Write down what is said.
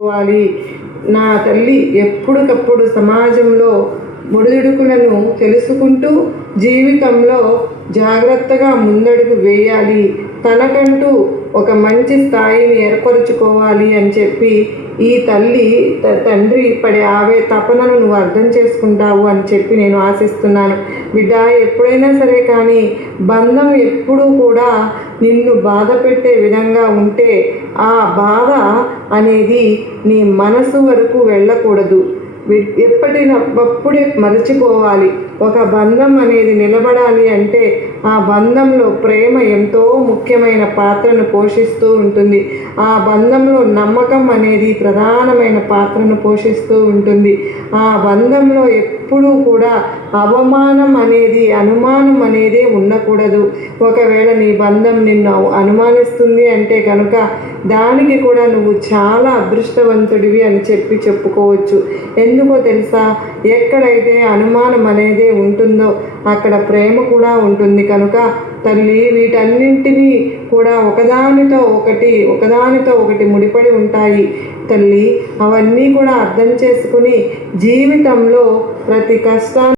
వాలి. నా తల్లి ఎప్పటికప్పుడు సమాజంలో ఒడిదుడుకులను తెలుసుకుంటూ జీవితంలో జాగ్రత్తగా ముందడుగు వేయాలి, తనకంటూ ఒక మంచి స్థాయిని ఏర్పరచుకోవాలి అని చెప్పి ఈ తల్లి తండ్రి పడే తపనను నువ్వు అర్థం చేసుకుంటావు అని చెప్పి నేను ఆశిస్తున్నాను. బిడ్డ, ఎప్పుడైనా సరే కానీ బంధం ఎప్పుడూ కూడా నిన్ను బాధ పెట్టే విధంగా ఉంటే ఆ బాధ అనేది నీ మనసు వరకు వెళ్ళకూడదు. ఎప్పటికప్పుడే మరచిపోవాలి. ఒక బంధం అనేది నిలబడాలి అంటే ఆ బంధంలో ప్రేమ ఎంతో ముఖ్యమైన పాత్రను పోషిస్తూ ఉంటుంది. ఆ బంధంలో నమ్మకం అనేది ప్రధానమైన పాత్రను పోషిస్తూ ఉంటుంది. ఆ బంధంలో ఎప్పుడూ కూడా అవమానం అనేది, అనుమానం అనేది ఉండకూడదు. ఒకవేళ నీ బంధం నిన్ను అనుమానిస్తుంది అంటే కనుక దానికి కూడా నువ్వు చాలా అదృష్టవంతుడివి అని చెప్పుకోవచ్చు. ఎందుకో తెలుసా, ఎక్కడైతే అనుమానం అనేది ఉంటుందో అక్కడ ప్రేమ కూడా ఉంటుంది. కనుక తల్లి, వీటన్నింటినీ కూడా ఒకదానితో ఒకటి ముడిపడి ఉంటాయి తల్లి. అవన్నీ కూడా అర్థం చేసుకుని జీవితంలో ప్రతి కష్టాన్ని